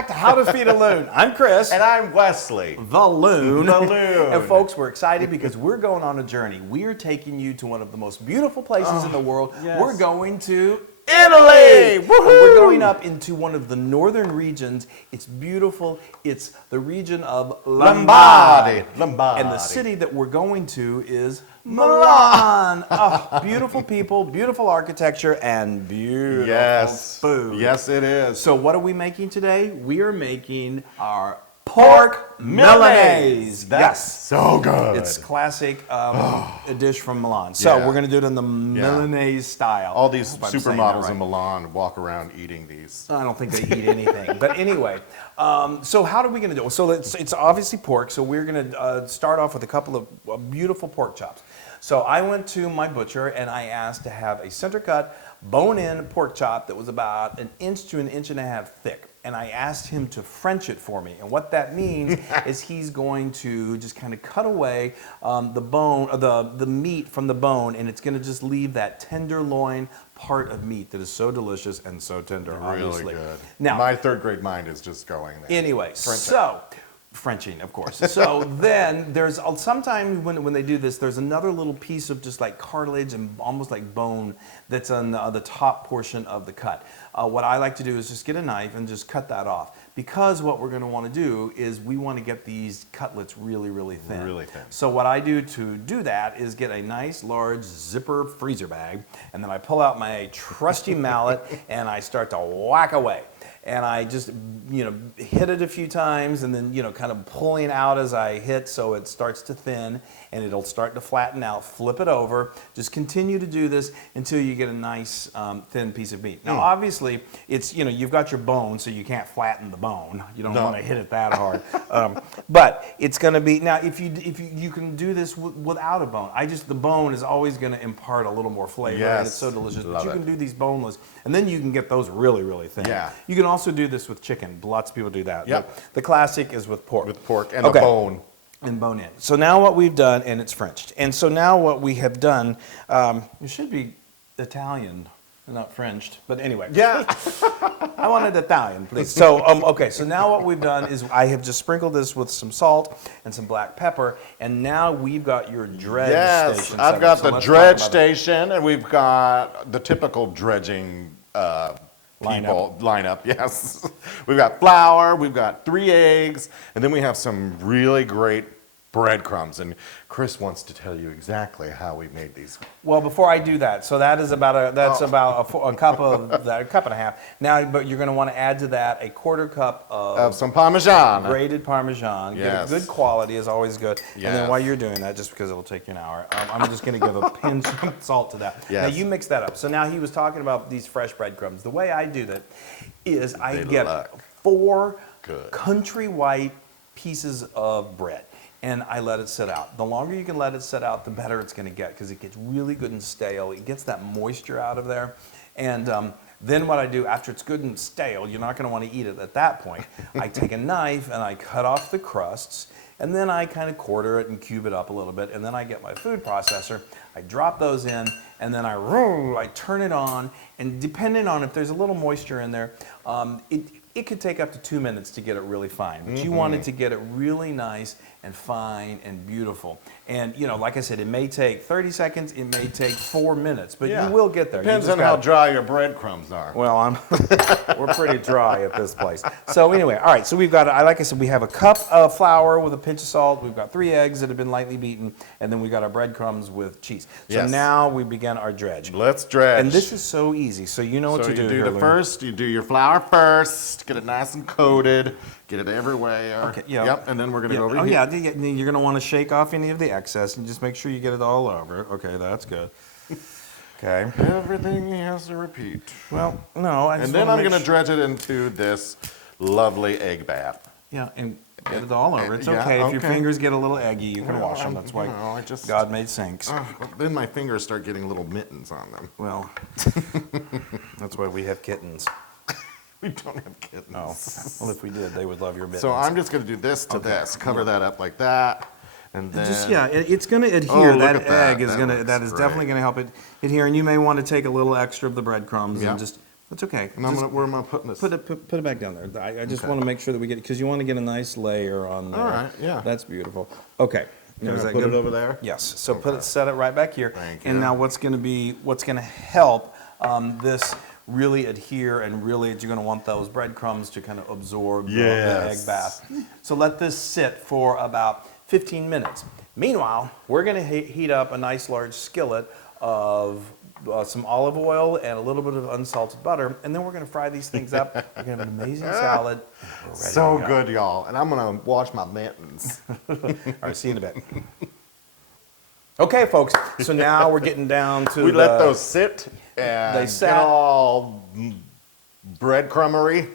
back to How to Feed a Loon. I'm Chris. And I'm Wesley. The Loon. The Loon. And folks, we're excited because we're going on a journey. We're taking you to one of the most beautiful places in the world. Yes. We're going to Italy! Woohoo! We're going up into one of the northern regions. It's beautiful. It's the region of Lombardy. Lombardy. And the city that we're going to is Milan. Oh, beautiful people, beautiful architecture, and beautiful food. Yes, it is. So what are we making today? We are making our pork Milanese. That's so good. It's classic, a dish from Milan. So we're going to do it in the Milanese style. All these supermodels in Milan walk around eating these. I don't think they eat anything. But anyway, so how are we going to do it? So it's obviously pork. So we're going to start off with a couple of beautiful pork chops. So I went to my butcher and I asked to have a center cut, bone-in pork chop that was about 1 inch to 1.5 inches thick. And I asked him to French it for me. And what that means is he's going to just kind of cut away the bone, the meat from the bone, and it's going to just leave that tenderloin part of meat that is so delicious and so tender, obviously. Really good. Now, my third grade mind is just going there. Anyway, Frenching, of course. So then there's sometimes when they do this, there's another little piece of just like cartilage and almost like bone that's on the top portion of the cut. What I like to do is just get a knife and just cut that off, because what we're going to want to do is we want to get these cutlets really, really thin. Really thin. So what I do to do that is get a nice large zipper freezer bag, and then I pull out my trusty mallet and I start to whack away. And I just, hit it a few times, and then, kind of pulling out as I hit so it starts to thin, and it'll start to flatten out. Flip it over. Just continue to do this until you get a nice thin piece of meat. Now, obviously, it's, you've got your bone, so you can't flatten the bone. You don't want to hit it that hard. But it's going to be, now, if you can do this without a bone. The bone is always going to impart a little more flavor, and it's so delicious. But you can do these boneless, and then you can get those really, really thin. Yeah. You can also do this with chicken. Lots of people do that. Yep. The classic is with pork. With pork and a bone. And bone in. So now what we've done, and it's Frenched. And so now what we have done, it should be Italian, not Frenched. But anyway. Yeah. I wanted Italian, please. So, okay, so now what we've done is I have just sprinkled this with some salt and some black pepper, and now we've got your dredge station. Yes, I've got the dredge station, and we've got the typical dredging lineup, yes. We've got flour, we've got 3 eggs, and then we have some really great breadcrumbs. And Chris wants to tell you exactly how we made these. Well, before I do that, so that is about a cup of that, a cup and a half. Now, but you're going to want to add to that a 1/4 cup of some Parmesan. Grated Parmesan. Yes. Get a good quality is always good. Yes. And then while you're doing that, just because it'll take you an hour, I'm just going to give a pinch of salt to that. Yes. Now you mix that up. So now he was talking about these fresh breadcrumbs. The way I do that is I get 4 country white pieces of bread, and I let it sit out. The longer you can let it sit out, the better it's going to get, because it gets really good and stale. It gets that moisture out of there. And then what I do after it's good and stale, you're not going to want to eat it at that point. I take a knife and I cut off the crusts, and then I kind of quarter it and cube it up a little bit, and then I get my food processor. I drop those in, and then I turn it on, and depending on if there's a little moisture in there, it could take up to 2 minutes to get it really fine. But you want it to get it really nice and fine and beauwe'll. And, like I said, it may take 30 seconds, it may take 4 minutes, but you will get there. Depends on how dry your breadcrumbs are. Well, we're pretty dry at this place. So anyway, all right, so we've got, like I said, we have a cup of flour with a pinch of salt. We've got 3 eggs that have been lightly beaten, and then we've got our breadcrumbs with cheese. So now we begin our dredge. Let's dredge. And this is so easy, so you know what to do. So you do your flour first, get it nice and coated, get it everywhere. Okay, Yep, and then we're going to go over here. Yeah, you're going to want to shake off any of the excess and just make sure you get it all over. Okay, that's good. Okay. Everything has to repeat. Well, no, and then I'm going to dredge it into this lovely egg bath. Yeah, and get it all over. It's okay if your fingers get a little eggy, you can wash them. That's why God made sinks. Then my fingers start getting little mittens on them. Well, that's why we have kittens. We don't have kittens. Oh, well, if we did, they would love your mittens. So I'm just going to do this to this. Cover that up like that. And then it's going to adhere. That egg is going to, that is definitely going to help it adhere. And you may want to take a little extra of the breadcrumbs and just That's okay. And where am I putting this? Put it back down there. I just want to make sure that we get it, because you want to get a nice layer on there. All right, yeah. That's beautiful. Okay. Can Is I that put good? it over there? Yes. So set it right back here. Thank And you. now what's going to help this really adhere, and really you're going to want those breadcrumbs to kind of absorb the egg bath. So let this sit for about 15 minutes. Meanwhile, we're going to heat up a nice large skillet of some olive oil and a little bit of unsalted butter, and then we're going to fry these things up. We're going to have an amazing salad. We're ready So to go. good, y'all. And I'm going to wash my mittens. All right, see you in a bit. Okay, folks, so now we're getting down to We let those sit and They get sat. all breadcrumbery.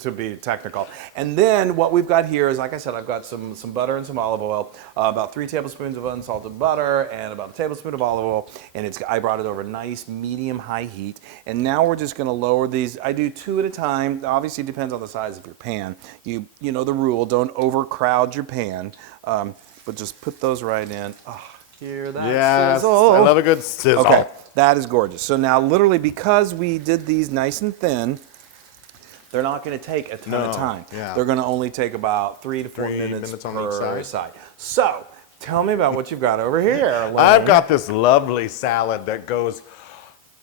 to be technical. And then what we've got here is, like I said, I've got some butter and some olive oil, about 3 tablespoons of unsalted butter and about a tablespoon of olive oil, and I brought it over nice medium-high heat. And now we're just going to lower these. I do 2 at a time. Obviously, it depends on the size of your pan. You know the rule: don't overcrowd your pan, but just put those right in. Oh, hear that sizzle? I love a good sizzle. Okay, that is gorgeous. So now, literally, because we did these nice and thin, they're not going to take a ton of time. Yeah. They're going to only take about 3 to 4 minutes on per each side. So, tell me about what you've got over here. Loon. I've got this lovely salad that goes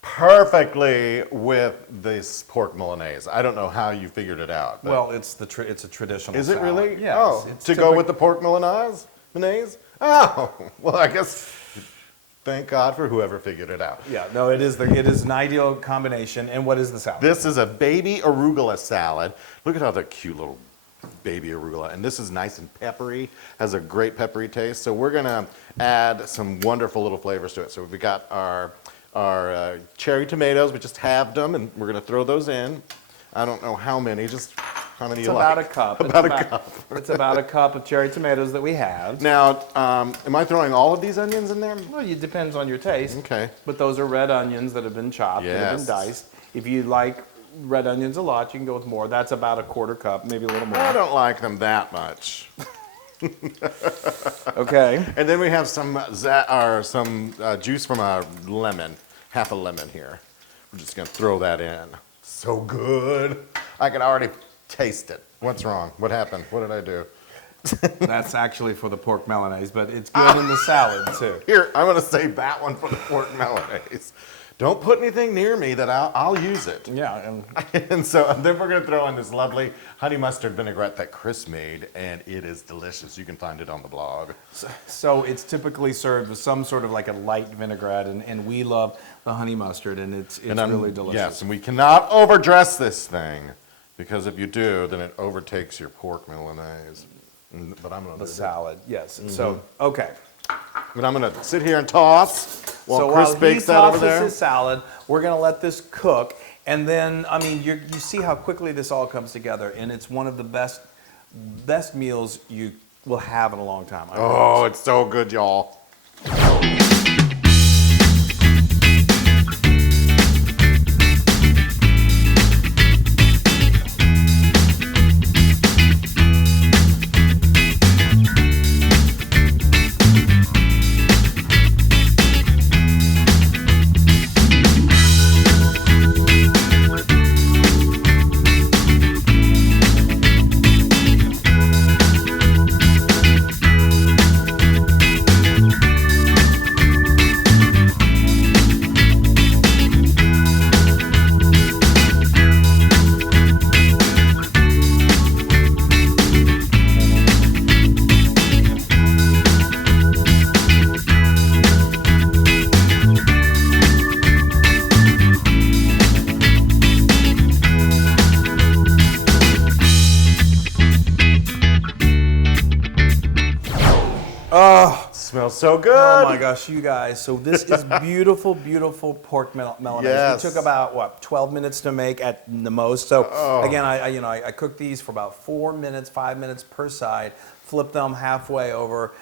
perfectly with this pork Milanese. I don't know how you figured it out. But Well, it's a traditional. is it salad. really? Yes. Oh, it's to go with the pork Milanese? Oh, well, I guess thank God for whoever figured it out. Yeah, no, it is an ideal combination. And what is the salad? This is a baby arugula salad. Look at how that cute little baby arugula. And this is nice and peppery, has a great peppery taste. So we're gonna add some wonderful little flavors to it. So we got our cherry tomatoes. We just halved them, and we're gonna throw those in. I don't know how many, just how many It's you about like. a cup. About a cup. It's about a cup of cherry tomatoes that we have. Now, am I throwing all of these onions in there? Well, it depends on your taste. Okay. But those are red onions that have been chopped, that have been Yes. diced. If you like red onions a lot, you can go with more. That's about a quarter cup, maybe a little I more. don't like them that much. Okay. And then we have some juice from a lemon, half a lemon here. We're just gonna throw that in. So good. I can already taste it. What's wrong? What happened? What did I do? That's actually for the pork Milanese, but it's good in the salad too. Here, I'm gonna save that one for the pork Milanese. Don't put anything near me that I'll use it. Yeah, and And then we're gonna throw in this lovely honey mustard vinaigrette that Chris made, and it is delicious. You can find it on the blog. so it's typically served with some sort of like a light vinaigrette, and we love the honey mustard, and it's really delicious. Yes, and we cannot overdress this thing, because if you do, then it overtakes your pork Milanese. But I'm gonna The do it. salad, yes. So, okay. But I'm gonna sit here and toss while So Chris while he bakes that over tosses there. his salad, we're going to let this cook. And then, I mean, you see how quickly this all comes together. And it's one of the best meals you will have in a long time. I Oh, promise. it's so good, y'all. Smells so good. Oh my gosh, you guys. So this is beautiful, beautiful pork Milanese. Yes. It took about, what, 12 minutes to make at the most. So again, I cooked these for about 4 minutes, 5 minutes per side. flip them halfway over.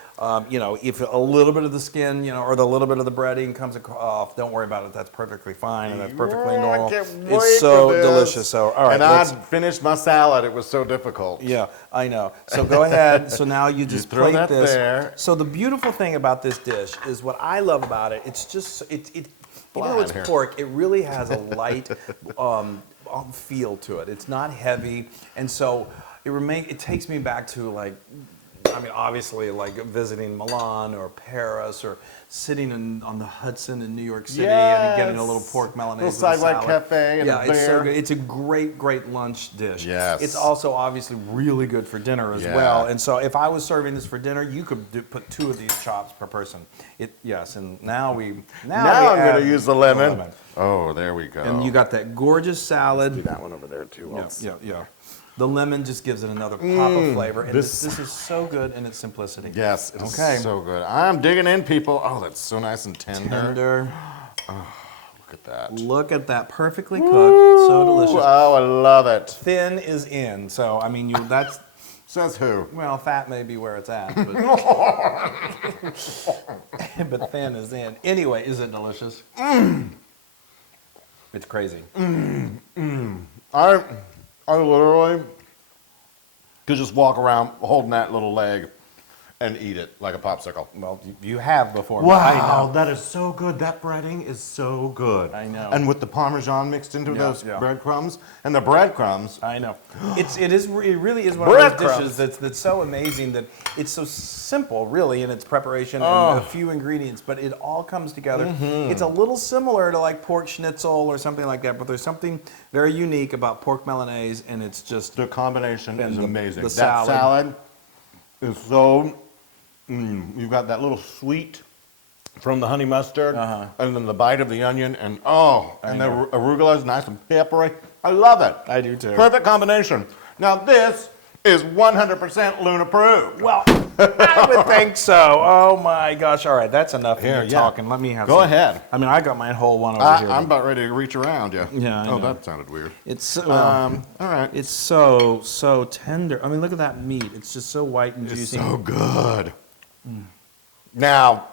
You know, if a little bit of the skin, you know, or the little bit of the breading comes off, don't worry about it. That's perfectly fine and that's perfectly normal. I can't wait It's so for this. delicious. So, all right. And I finished my salad. It was so difficult. Yeah, I know. So go ahead. So now you just throw plate that this. there. So the beautiful thing about this dish is what I love about it. It's just even though it's here. pork, it really has a light feel to it. It's not heavy, and so it takes me back to like. I mean, obviously, like visiting Milan or Paris or sitting on the Hudson in New York City and getting a little pork Milanese with a salad. Little sidelight cafe and yeah, a it's so beer. good. It's a great, great lunch dish. Yes. It's also obviously really good for dinner as well. And so if I was serving this for dinner, you could put 2 of these chops per person. Yes, and now I'm going to use the lemon. Oh, there we go. And you got that gorgeous salad. Do that one over there too. Yeah. The lemon just gives it another pop of flavor. And this is so good in its simplicity. Yes, it's so good. I'm digging in, people. Oh, that's so nice and tender. Oh, look at that. Look at that, perfectly cooked, so delicious. Oh, I love it. Thin is in, so I mean, that's Says who? well, fat may be where it's at, but, but thin is in. Anyway, is it delicious? It's crazy. I literally could just walk around holding that little leg and eat it like a popsicle. Well, you have before. Wow, that is so good. That breading is so good. I know. And with the Parmesan mixed into those breadcrumbs, and the breadcrumbs. I know. It really is one of those dishes that's so amazing that it's so simple, really, in its preparation and a few ingredients, but it all comes together. It's a little similar to like pork schnitzel or something like that, but there's something very unique about pork Milanese, and it's just The combination is amazing. the that salad is so. You've got that little sweet from the honey mustard, and then the bite of the onion, and the arugula is nice and peppery. I love it. I do too. Perfect combination. Now this is 100% Loon approved. Well, I would think so. Oh my gosh! All right, that's enough of you talking. Let me have. Go ahead. I mean, I got my whole one over here. I'm about ready to reach around you. Yeah. I know. that sounded weird. It's All right. It's so tender. I mean, look at that meat. It's just so white and juicy. It's so good. Now,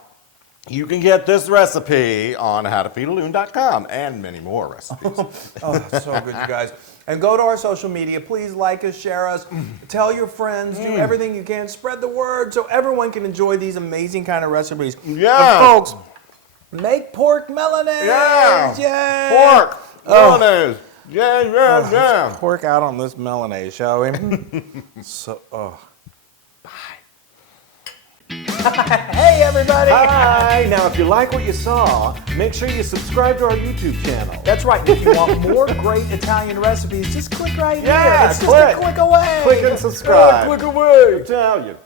you can get this recipe on howtofeedaloon.com and many more recipes. Oh, that's so good, you guys. And go to our social media. Please like us, share us, tell your friends, do everything you can. Spread the word so everyone can enjoy these amazing kind of recipes. Yeah. But folks, make pork Milanese. Yeah. Yay. Pork Milanese. Yeah. Let's pork out on this Milanese, shall we? Hey, everybody. Hi! Now, if you like what you saw, make sure you subscribe to our YouTube channel. That's right. If you want more great Italian recipes, just click right here. Yeah, It's just click. a click away. Click and subscribe. Click away. Italian.